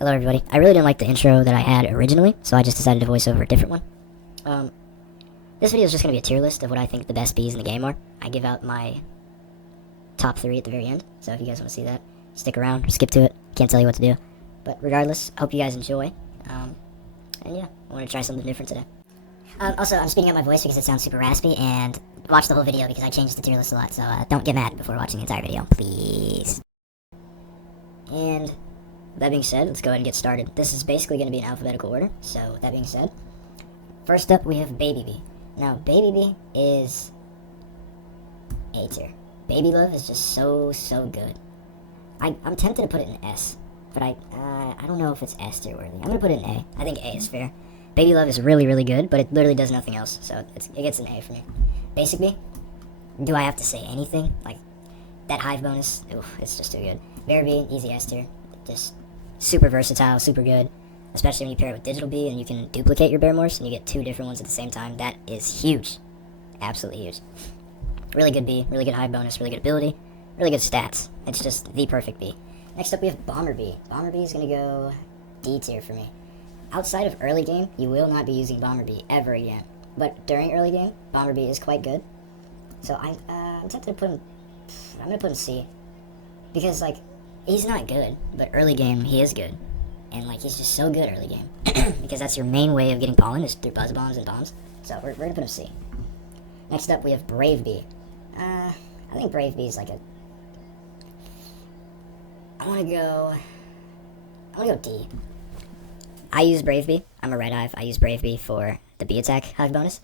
Hello everybody. I really didn't like the intro that I had originally, so I just decided to voice over a different one. This video is just going to be a tier list of what I think the best bees in the game are. I give out my top 3 at the very end, so if you guys want to see that, stick around, or skip to it. Can't tell you what to do. But regardless, hope you guys enjoy. And yeah, I want to try something different today. Also, I'm speeding up my voice because it sounds super raspy, and watch the whole video because I changed the tier list a lot, so don't get mad before watching the entire video, please. And that being said, let's go ahead and get started. This is basically going to be in alphabetical order, so that being said, first up we have Baby Bee. Now, Baby Bee is A tier. Baby Love is just so good. I'm tempted to put it in S, but I don't know if it's S tier worthy. I'm going to put it in A. I think A is fair. Baby Love is really good, but it literally does nothing else, so it gets an A for me. Basic Bee, do I have to say anything? Like, that Hive bonus, oof, it's just too good. Bear Bee, easy S tier. Just super versatile, super good, especially when you pair it with Digital Bee and you can duplicate your Bear Morse and you get 2 different ones at the same time. That is huge. Absolutely huge. Really good Bee, really good Hive bonus, really good ability, really good stats. It's just the perfect Bee. Next up we have Bomber Bee. Bomber Bee is going to go D tier for me. Outside of early game, you will not be using Bomber Bee ever again. But during early game, Bomber Bee is quite good. So I'm tempted to put him, I'm going to put him C. Because, like, he's not good, but early game, he is good. And, like, he's just so good early game. Because that's your main way of getting pollen is through buzz bombs and bombs. So we're going to put him C. Next up, we have Brave Bee. I think Brave Bee is like a... I want to go D. I use Brave Bee. I'm a Red Hive. I use Brave Bee for the Bee Attack Hive bonus.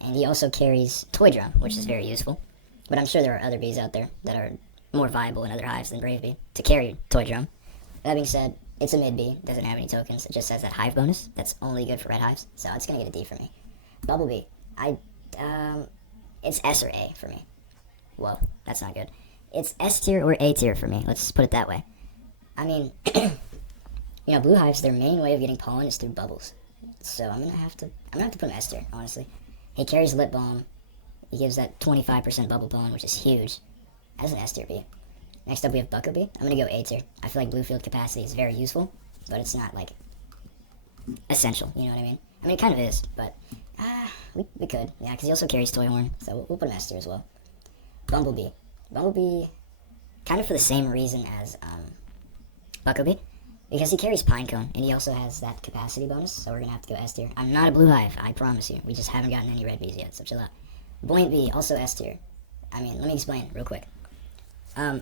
And he also carries Toy Drum, which is very useful. But I'm sure there are other bees out there that are more viable in other hives than Brave Bee to carry Toy Drum. That being said, it's a mid Bee. Doesn't have any tokens. It just has that Hive bonus. That's only good for Red Hives. So it's going to get a D for me. Bumblebee. It's S or A for me. Whoa, that's not good. It's S tier or A tier for me. Let's put it that way. I mean... You know, blue hives, their main way of getting pollen is through bubbles. So I'm gonna have to put him S tier, honestly. He carries Lip Balm. He gives that 25% bubble pollen, which is huge. As an S tier Bee. Next up we have Bucko Bee. I'm gonna go A tier. I feel like blue field capacity is very useful, but it's not like essential, you know what I mean? I mean it kind of is, but we could. Yeah, because he also carries Toy Horn, so we'll put him S tier as well. Bumblebee. Bumblebee, kind of for the same reason as Bucko Bee. Because he carries Pinecone, and he also has that capacity bonus, so we're going to have to go S tier. I'm not a blue hive, I promise you. We just haven't gotten any red bees yet, so chill out. Buoyant Bee, also S tier. I mean, let me explain real quick.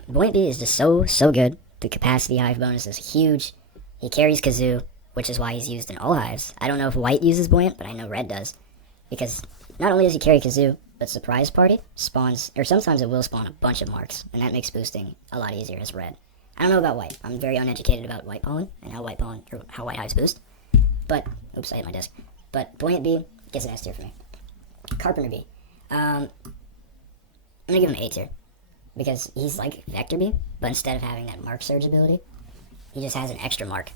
Buoyant Bee is just so good. The capacity hive bonus is huge. He carries Kazoo, which is why he's used in all hives. I don't know if white uses Buoyant, but I know red does. Because not only does he carry Kazoo, but Surprise Party spawns, or sometimes it will spawn a bunch of marks, and that makes boosting a lot easier as red. I don't know about white. I'm very uneducated about white pollen and how white hives boost. But, oops, I hit my desk. But Buoyant Bee gets an S tier for me. Carpenter Bee. I'm gonna give him A tier. Because he's like Vector Bee, but instead of having that Mark Surge ability, he just has an extra mark.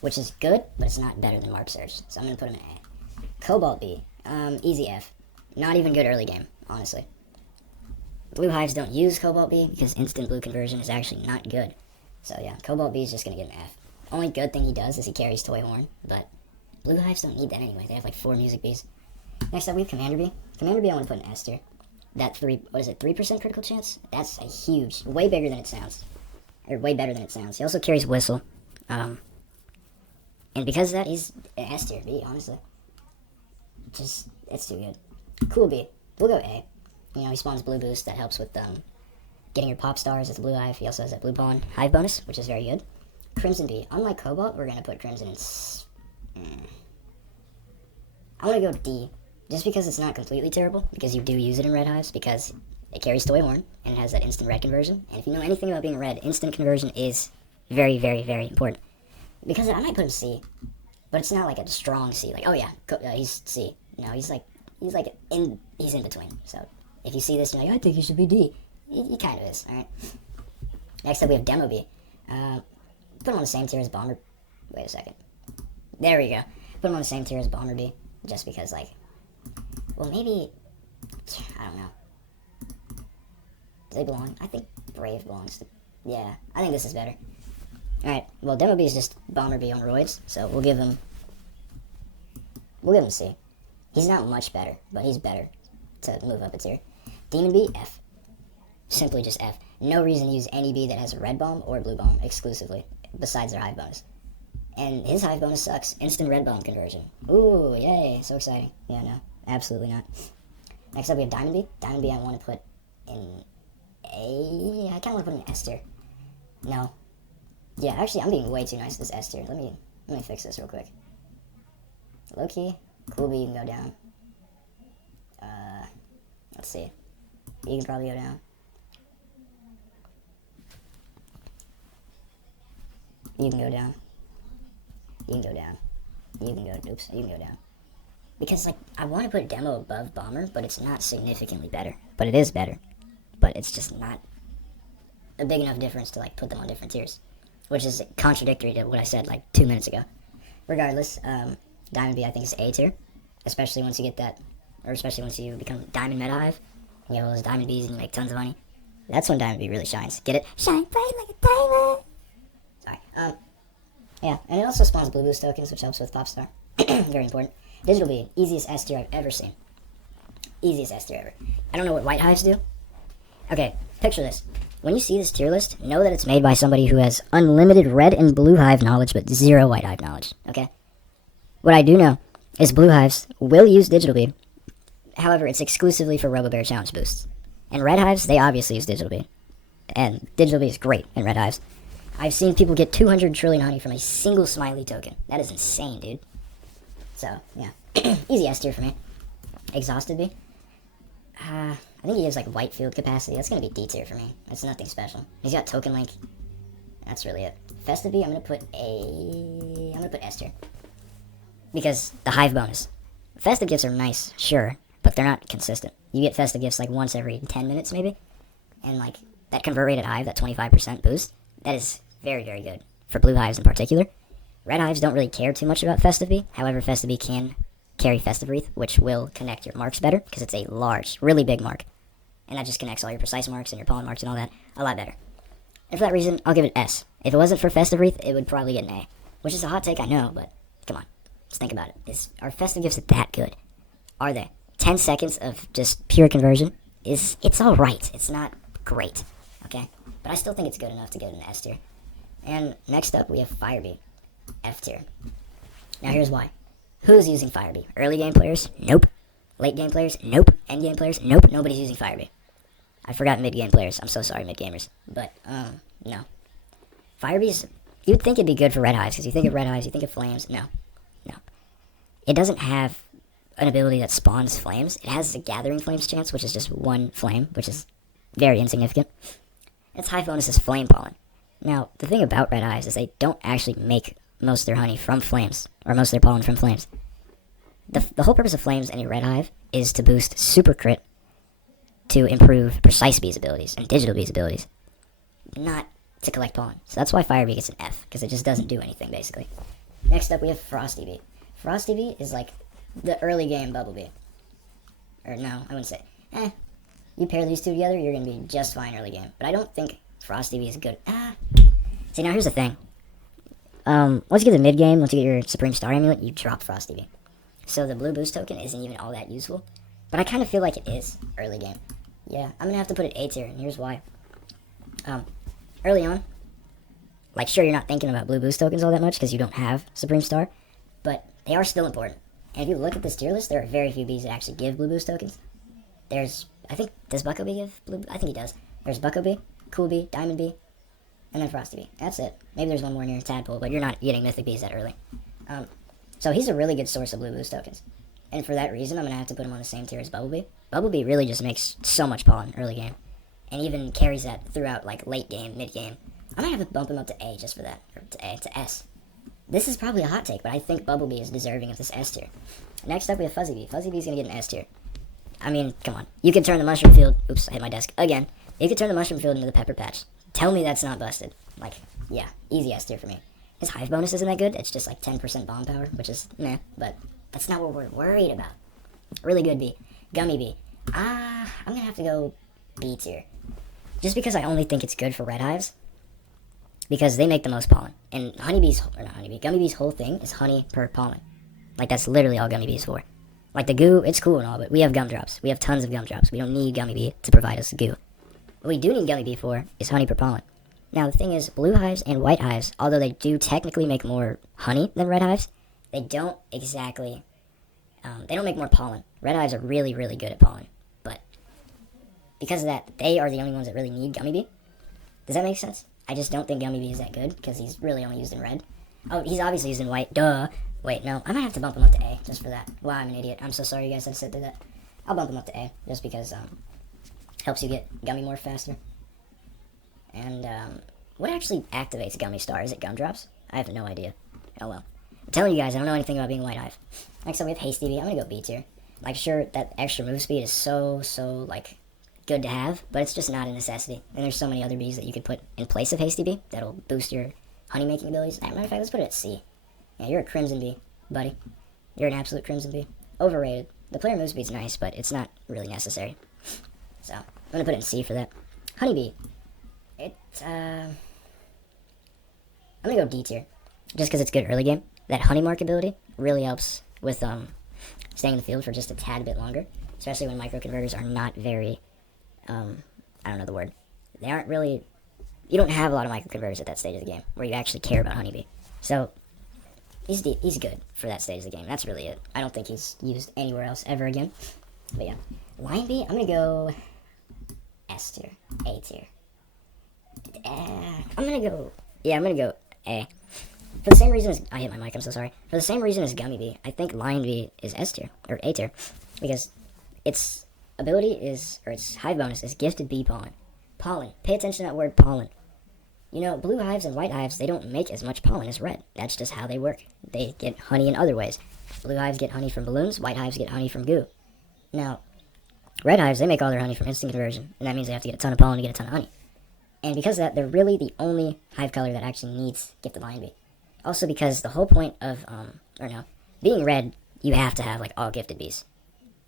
Which is good, but it's not better than Mark Surge. So I'm gonna put him in A. Cobalt Bee. Easy F. Not even good early game, honestly. Blue hives don't use Cobalt Bee because instant blue conversion is actually not good. So yeah, Cobalt Bee is just going to get an F. Only good thing he does is he carries Toy Horn, but blue hives don't need that anyway. They have like 4 music bees. Next up we have Commander Bee. Commander Bee I want to put in S tier. That 3% critical chance? That's a huge, way bigger than it sounds. Or way better than it sounds. He also carries Whistle. And because of that, he's an S tier Bee, honestly. Just, it's too good. Cool Bee. We'll go A. You know, he spawns Blue Boost. That helps with, getting your pop stars as a blue hive. He also has that blue pollen hive bonus, which is very good. Crimson Bee. Unlike Cobalt, we're going to put Crimson in... I want to go D, just because it's not completely terrible, because you do use it in red hives, because it carries Toy Horn, and it has that instant red conversion. And if you know anything about being red, instant conversion is very important. Because I might put him C, but it's not like a strong C. Like, oh yeah, he's C. No, he's in between. So if you see this, you're like, I think he should be D. He kind of is, alright? Next up, we have Demo Bee. Put him on the same tier as Bomber... Wait a second. There we go. Put him on the same tier as Bomber Bee, just because, like... Well, maybe... I don't know. Do they belong? I think Brave belongs to... Yeah, I think this is better. Alright, well, Demo B is just Bomber B on roids, so we'll give him C. He's not much better, but he's better to move up a tier. Demon B, F. Simply just F. No reason to use any B that has a red bomb or blue bomb exclusively, besides their hive bonus. And his hive bonus sucks. Instant red bomb conversion. Ooh, yay, so exciting. Yeah, no, absolutely not. Next up we have Diamond B. Diamond B I want to put in A. I kind of want to put in S tier. No. Yeah, actually I'm being way too nice to this S tier. Let me fix this real quick. Low key, cool B, you can go down. Let's see. You can probably go down. You can go down. You can go down. You can go, oops, you can go down. Because, like, I want to put Demo above Bomber, but it's not significantly better. But it is better. But it's just not a big enough difference to, like, put them on different tiers. Which is contradictory to what I said, like, 2 minutes ago. Regardless, Diamond B I think is A tier. Especially once you get that, or especially once you become Diamond Meta Hive. You have all those Diamond Bs and you make tons of money. That's when Diamond B really shines. Get it? Shine bright like a diamond! Sorry. Yeah, and it also spawns blue boost tokens, which helps with Popstar. Very important. Digital B, easiest S tier I've ever seen. Easiest S tier ever. I don't know what white hives do. Okay, picture this. When you see this tier list, know that it's made by somebody who has unlimited red and blue hive knowledge, but zero white hive knowledge, okay? What I do know is blue hives will use Digital B. However, it's exclusively for Robo-Bear challenge boosts. And red hives, they obviously use Digital B. And Digital B is great in red hives. I've seen people get 200 trillion honey from a single smiley token. That is insane, dude. So, yeah. Easy S tier for me. Exhausted B. I think he has, like, white field capacity. That's going to be D tier for me. That's nothing special. He's got token link. That's really it. Festive B, I'm going to put S tier. Because the hive bonus. Festive gifts are nice, sure, but they're not consistent. You get festive gifts, like, once every 10 minutes, maybe. And, like, that convert rate at hive, that 25% boost, that is very, very good. For blue hives in particular. Red hives don't really care too much about Festive B. However, Festive B can carry Festive Wreath, which will connect your marks better, because it's a large, really big mark. And that just connects all your precise marks and your pollen marks and all that a lot better. And for that reason, I'll give it S. If it wasn't for Festive Wreath, it would probably get an A. Which is a hot take, I know, but come on. Let's think about it. Are Festive Gifts that good? Are they? 10 seconds of just pure conversion? It's alright. It's not great. Okay? But I still think it's good enough to get an S tier. And next up, we have Fire B. F tier. Now here's why. Who's using Fire B? Early game players? Nope. Late game players? Nope. End game players? Nope. Nobody's using Fire B. I forgot mid game players. I'm so sorry, mid gamers. But, no. Fire B's, you'd think it'd be good for red hives, because you think of red hives, you think of flames. No. No. It doesn't have an ability that spawns flames. It has a gathering flames chance, which is just one flame, which is very insignificant. Its hive bonus is flame pollen. Now, the thing about red hives is they don't actually make most of their honey from flames, or most of their pollen from flames. The whole purpose of flames in a red hive is to boost super crit to improve precise bees abilities and digital bees abilities, not to collect pollen. So that's why Fire Bee gets an F, because it just doesn't do anything, basically. Next up, we have Frosty Bee. Frosty Bee is like the early game Bubble Bee. Or no, I wouldn't say. You pair these two together, you're going to be just fine early game. But I don't think Frosty Bee is good. See, now here's the thing. Once you get the mid game, once you get your Supreme Star Amulet, you drop Frosty Bee. So the blue boost token isn't even all that useful. But I kind of feel like it is early game. Yeah, I'm going to have to put it A tier, and here's why. Early on, like, sure, you're not thinking about blue boost tokens all that much because you don't have Supreme Star, but they are still important. And if you look at this tier list, there are very few bees that actually give blue boost tokens. There's, I think, does Bucko Bee give blue? I think he does. There's Bucko Bee, Cool Bee, Diamond Bee, and then Frosty Bee. That's it. Maybe there's one more near Tadpole, but you're not getting Mythic Bees that early. So he's a really good source of blue boost tokens. And for that reason, I'm going to have to put him on the same tier as Bubblebee. Bubblebee really just makes so much pollen early game. And even carries that throughout, like, late game, mid game. I might have to bump him up to A just for that. Or to S. This is probably a hot take, but I think Bubblebee is deserving of this S tier. Next up, we have Fuzzy Bee. Fuzzy Bee's going to get an S tier. I mean, come on. You could turn the mushroom field... Oops, I hit my desk again. You could turn the mushroom field into the pepper patch. Tell me that's not busted. Like, yeah, easy S tier for me. His hive bonus isn't that good. It's just like 10% bomb power, which is meh, but that's not what we're worried about. Really good Bee. Gummy Bee. I'm going to have to go B tier. Just because I only think it's good for red hives. because they make the most pollen. And gummy bees' whole thing is honey per pollen. Like, that's literally all gummy bees for. Like, the goo, it's cool and all, but we have gumdrops. We have tons of gumdrops. We don't need gummy bee to provide us goo. What we do need gummy bee for is honey per pollen. Now, the thing is, blue hives and white hives, although they do technically make more honey than red hives, they don't exactly, they don't make more pollen. Red hives are really, really good at pollen. But because of that, they are the only ones that really need gummy bee. Does that make sense? I just don't think gummy bee is that good, because he's really only used in red. Oh, he's obviously used in white. Duh. Wait, no. I might have to bump him up to A, just for that. Wow, I'm an idiot. I'm so sorry you guys had to sit through that. I'll bump him up to A, just because, helps you get gummy more faster. And, what actually activates gummy star? Is it gumdrops? I have no idea. Oh, well. I'm telling you guys, I don't know anything about being white hive. Next up, we have hasty bee. I'm gonna go B tier. Like, sure, that extra move speed is so, like, good to have, but it's just not a necessity. And there's so many other bees that you could put in place of hasty bee that'll boost your honey making abilities. As a matter of fact, let's put it at C. Yeah, you're a crimson bee, buddy. You're an absolute crimson bee. Overrated. The player move speed's nice, but it's not really necessary. So, I'm gonna put it in C for that. Honeybee. I'm gonna go D tier. Just because it's good early game. That honey mark ability really helps with, staying in the field for just a tad bit longer. Especially when microconverters are not very, I don't know the word. They aren't really, you don't have a lot of microconverters at that stage of the game where you actually care about honeybee. So, he's good for that stage of the game. That's really it. I don't think he's used anywhere else ever again. But yeah. Lion bee, I'm gonna go S tier. A tier. I'm gonna go A. For the same reason as, I hit my mic, I'm so sorry. For the same reason as Gummy Bee, I think Lion Bee is S tier, or A tier. Because its ability is, or its hive bonus is gifted bee pollen. Pollen. Pay attention to that word pollen. You know, blue hives and white hives, they don't make as much pollen as red. That's just how they work. They get honey in other ways. Blue hives get honey from balloons, white hives get honey from goo. Now, red hives, they make all their honey from instant conversion, and that means they have to get a ton of pollen to get a ton of honey. And because of that, they're really the only hive color that actually needs gifted lion bee. Also because the whole point of, being red, you have to have, like, all gifted bees.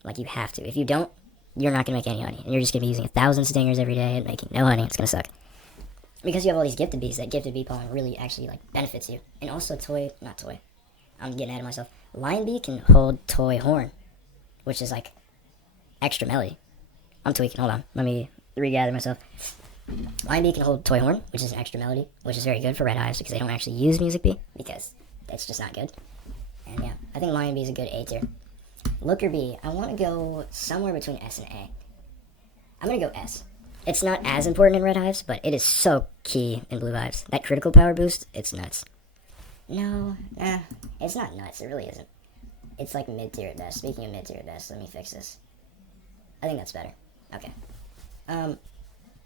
Like, you have to. If you don't, you're not going to make any honey. And you're just going to be using 1,000 stingers every day and making no honey. It's going to suck. Because you have all these gifted bees, that gifted bee pollen really actually, like, benefits you. And also I'm getting ahead of myself. Lion bee can hold toy horn, which is, like, extra melody. I'm tweaking. Hold on. Let me regather myself. Lion bee can hold toy horn, which is an extra melody, which is very good for red hives because they don't actually use music bee because that's just not good. And yeah, I think lion bee is a good A tier. Looker bee, I want to go somewhere between S and A. I'm going to go S. It's not as important in red hives, but it is so key in blue hives. That critical power boost, it's nuts. No, it's not nuts. It really isn't. It's like mid-tier at best. Speaking of mid-tier at best, let me fix this. I think that's better. Okay.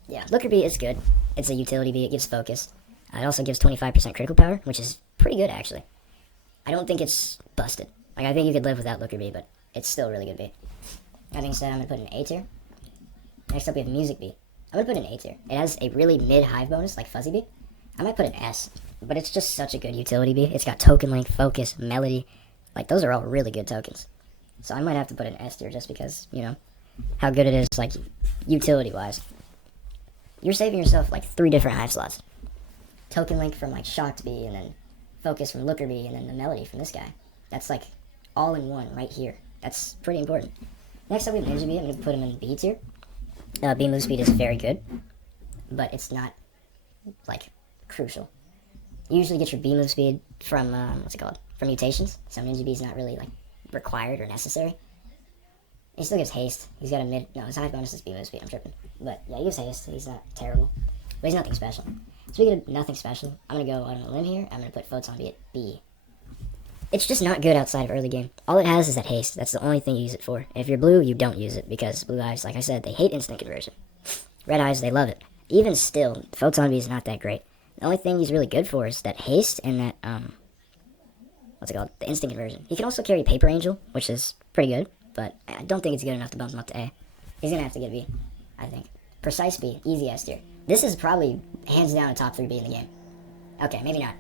Yeah, Looker bee is good. It's a utility bee. It gives focus. It also gives 25% critical power, which is pretty good, actually. I don't think it's busted. Like, I think you could live without Looker bee, but it's still a really good bee. That being said, I'm going to put an A tier. Next up, we have music bee. I'm going to put an A tier. It has a really mid-hive bonus, like fuzzy bee. I might put an S, but it's just such a good utility bee. It's got token link, focus, melody. Like, those are all really good tokens. So I might have to put an S tier just because, you know, how good it is, like, utility-wise. You're saving yourself, like, 3 different hive slots. Token link from, like, Shocked Bee, and then Focus from Looker Bee, and then the melody from this guy. That's, like, all in one right here. That's pretty important. Next up, we have Ninja Bee. I'm going to put him in B tier. Bee move speed is very good, but it's not, like, crucial. You usually get your bee move speed from, from mutations, so Ninja Bee is not really, like, required or necessary. He still gives haste. He's got his hive bonus is bee move speed. I'm tripping. But, yeah, he gives haste. He's not terrible. But he's nothing special. Speaking of nothing special, I'm going to go out on a limb here. I'm going to put Photon Bee at B. It's just not good outside of early game. All it has is that haste. That's the only thing you use it for. And if you're blue, you don't use it, because blue eyes, like I said, they hate instant conversion. Red eyes, they love it. Even still, Photon Bee is not that great. The only thing he's really good for is that haste and that, the instant conversion. He can also carry Paper Angel, which is pretty good. But I don't think it's good enough to bump him up to A. He's going to have to get B, I think. Precise B, easy S tier. This is probably hands down a top 3 B in the game. Okay, maybe not.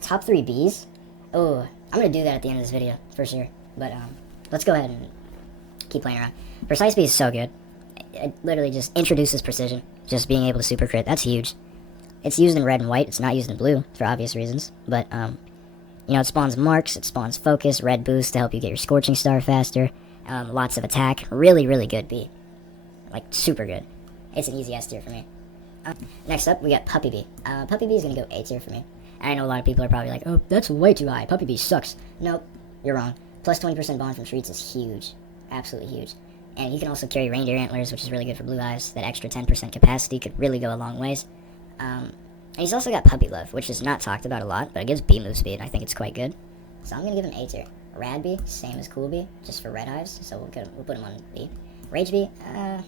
Top 3 Bs? Oh, I'm going to do that at the end of this video, for sure. But let's go ahead and keep playing around. Precise B is so good. It literally just introduces precision. Just being able to super crit, that's huge. It's used in red and white. It's not used in blue for obvious reasons. But, you know, it spawns marks. It spawns focus, red boost to help you get your Scorching Star faster. Lots of attack. Really, really good bee. Like, super good. It's an easy S tier for me. Next up, we got Puppy Bee. Puppy Bee is going to go A tier for me. And I know a lot of people are probably like, oh, that's way too high. Puppy Bee sucks. Nope, you're wrong. Plus 20% bond from treats is huge. Absolutely huge. And he can also carry reindeer antlers, which is really good for blue hives. That extra 10% capacity could really go a long ways. And he's also got Puppy Love, which is not talked about a lot, but it gives bee move speed. I think it's quite good. So I'm going to give him A tier. Rad Bee, same as Cool Bee, just for red hives. So we'll put him on B. Rage Bee, I'm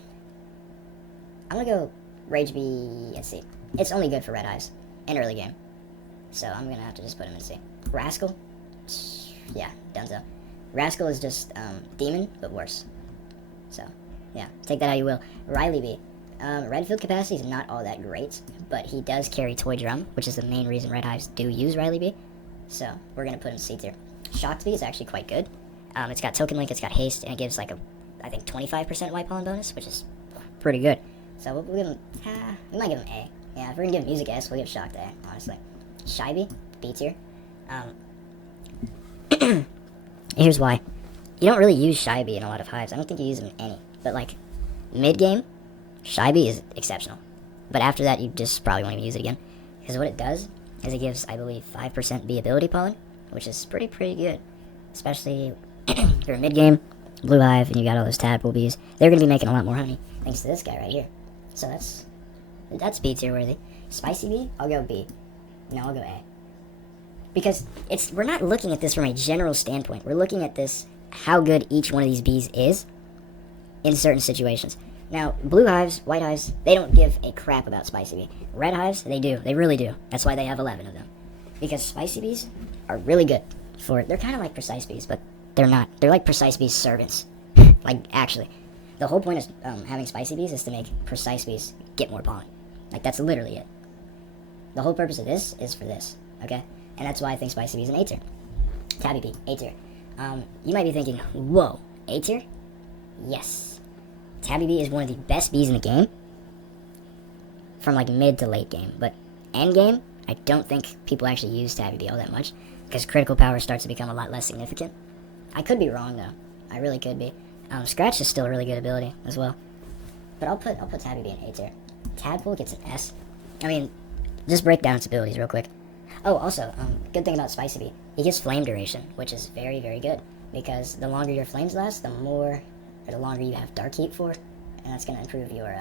going to go Rage Bee at C. It's only good for red hives in early game. So I'm going to have to just put him in C. Rascal, yeah, donezo. Rascal is just demon, but worse. So, yeah, take that how you will. Riley Bee. Red field capacity is not all that great, but he does carry Toy Drum, which is the main reason red hives do use Riley Bee. So, we're going to put him C tier. Shocked Bee is actually quite good. It's got Token Link, it's got Haste, and it gives like a, I think, 25% white pollen bonus, which is pretty good. So, we'll give him, we might give him A. Yeah, if we're going to give Music S, we'll give Shocked A, honestly. Shy Bee, B tier. Here's why. You don't really use Shy Bee in a lot of hives. I don't think you use them in any. But, like, mid-game, Shy Bee is exceptional. But after that, you just probably won't even use it again. Because what it does is it gives, I believe, 5% bee ability pollen, which is pretty good. Especially if you're mid-game, blue hive, and you got all those tadpole bees. They're going to be making a lot more honey, thanks to this guy right here. So that's B tier worthy. Spicy Bee, I'll go B. No, I'll go A. Because we're not looking at this from a general standpoint. We're looking at this, how good each one of these bees is in certain situations. Now, blue hives, white hives, they don't give a crap about Spicy Bee. Red hives, they do. They really do. That's why they have 11 of them. Because Spicy Bees are really good for, they're kind of like Precise Bees, but they're not. They're like Precise Bees servants. Like, actually. The whole point of having Spicy Bees is to make Precise Bees get more pollen. Like, that's literally it. The whole purpose of this is for this, okay? And that's why I think Spicy Bee is an A tier. Tabby Bee, A tier. You might be thinking, whoa, A tier? Yes. Tabby Bee is one of the best bees in the game from like mid to late game. But end game, I don't think people actually use Tabby Bee all that much because critical power starts to become a lot less significant. I could be wrong though. I really could be. Scratch is still a really good ability as well. But I'll put Tabby Bee in A tier. Tadpole gets an S. I mean, just break down its abilities real quick. Oh, also, good thing about Spicy Bee, he gives flame duration, which is very good, because the longer your flames last, the longer you have Dark Heat for, and that's going to improve your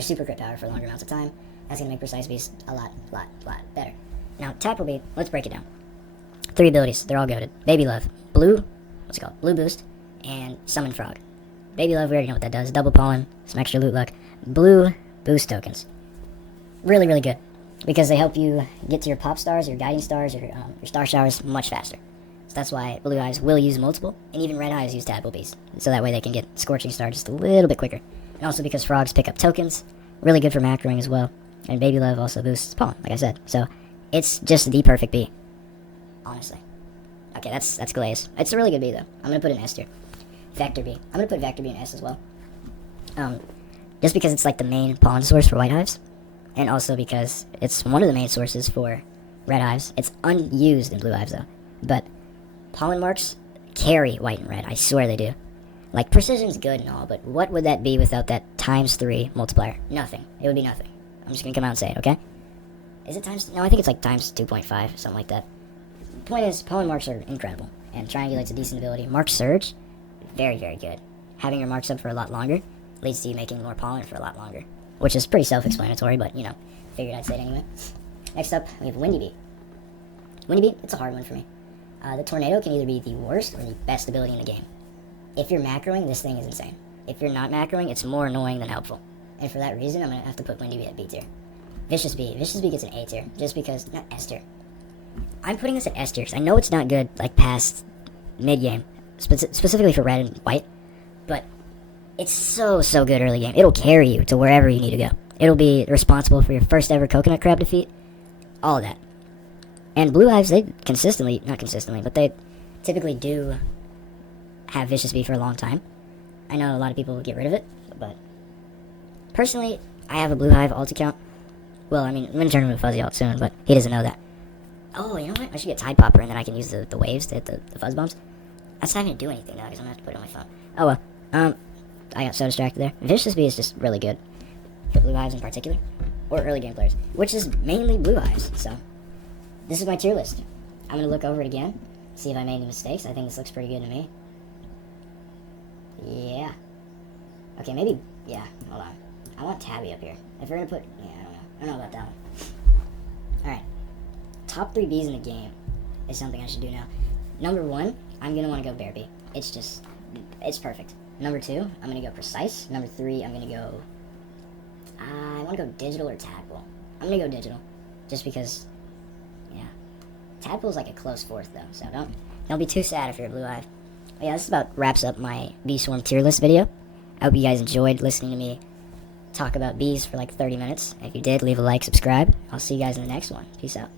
super crit power for longer amounts of time. That's going to make Precise Bees a lot better. Now, Tadpole Bee, let's break it down. 3 abilities, they're all goated. Baby Love, Blue, what's it called? Blue Boost, and Summon Frog. Baby Love, we already know what that does. Double pollen, some extra loot luck. Blue Boost tokens. Really good. Because they help you get to your pop stars, your guiding stars, your star showers much faster. So that's why blue hives will use multiple, and even red hives use tadpole bees. So that way they can get Scorching Star just a little bit quicker. And also because frogs pick up tokens, really good for macroing as well. And Baby Love also boosts pollen, like I said. So it's just the perfect bee. Honestly. Okay, that's Glaze. It's a really good bee though. I'm gonna put an S tier. Vector Bee. I'm gonna put Vector Bee in S as well. Just because it's like the main pollen source for white hives. And also because it's one of the main sources for red hives. It's unused in blue hives, though. But pollen marks carry white and red. I swear they do. Like, precision's good and all, but what would that be without that ×3 multiplier? Nothing. It would be nothing. I'm just going to come out and say it, okay? Is it times... No, I think it's like times 2.5, something like that. The point is, pollen marks are incredible. And Triangulate's a decent ability. Mark Surge, very good. Having your marks up for a lot longer leads to you making more pollen for a lot longer. Which is pretty self-explanatory, but, you know, figured I'd say it anyway. Next up, we have Windy Bee. Windy Bee, it's a hard one for me. The Tornado can either be the worst or the best ability in the game. If you're macroing, this thing is insane. If you're not macroing, it's more annoying than helpful. And for that reason, I'm going to have to put Windy Bee at B tier. Vicious Bee. Vicious Bee gets an A tier, just because, not S tier. I'm putting this at S tier, because I know it's not good, like, past mid-game, specifically for red and white, but... It's so good early game. It'll carry you to wherever you need to go. It'll be responsible for your first ever coconut crab defeat. All of that. And blue hives, they not consistently, but they typically do have Vicious Bee for a long time. I know a lot of people get rid of it, but personally, I have a blue hive alt account, Well, I mean, I'm gonna turn him into Fuzzy Alt soon, but he doesn't know that. Oh, you know what? I should get Tide Popper, and then I can use the waves to hit the fuzz bombs. That's not even gonna do anything now, because I'm gonna have to put it on my phone. Oh well. I got so distracted there. Vicious Bee is just really good for Blue Hives in particular, or early game players, which is mainly Blue Hives. So this is my tier list. I'm gonna look over it again, see if I made any mistakes. I think this looks pretty good to me. Yeah. Okay, maybe. Yeah. Hold on. I want Tabby up here. If we're gonna put, yeah, I don't know about that one. All right. Top 3 Bees in the game is something I should do now. Number 1, I'm gonna want to go Bear Bee. It's perfect. Number 2, I'm gonna go Precise. Number 3, I'm gonna go. I want to go Digital or Tadpole. I'm gonna go Digital, just because. Yeah, Tadpole's like a close fourth though, so don't be too sad if you're a Blue Hive. But yeah, this about wraps up my Bee Swarm tier list video. I hope you guys enjoyed listening to me talk about bees for like 30 minutes. If you did, leave a like, subscribe. I'll see you guys in the next one. Peace out.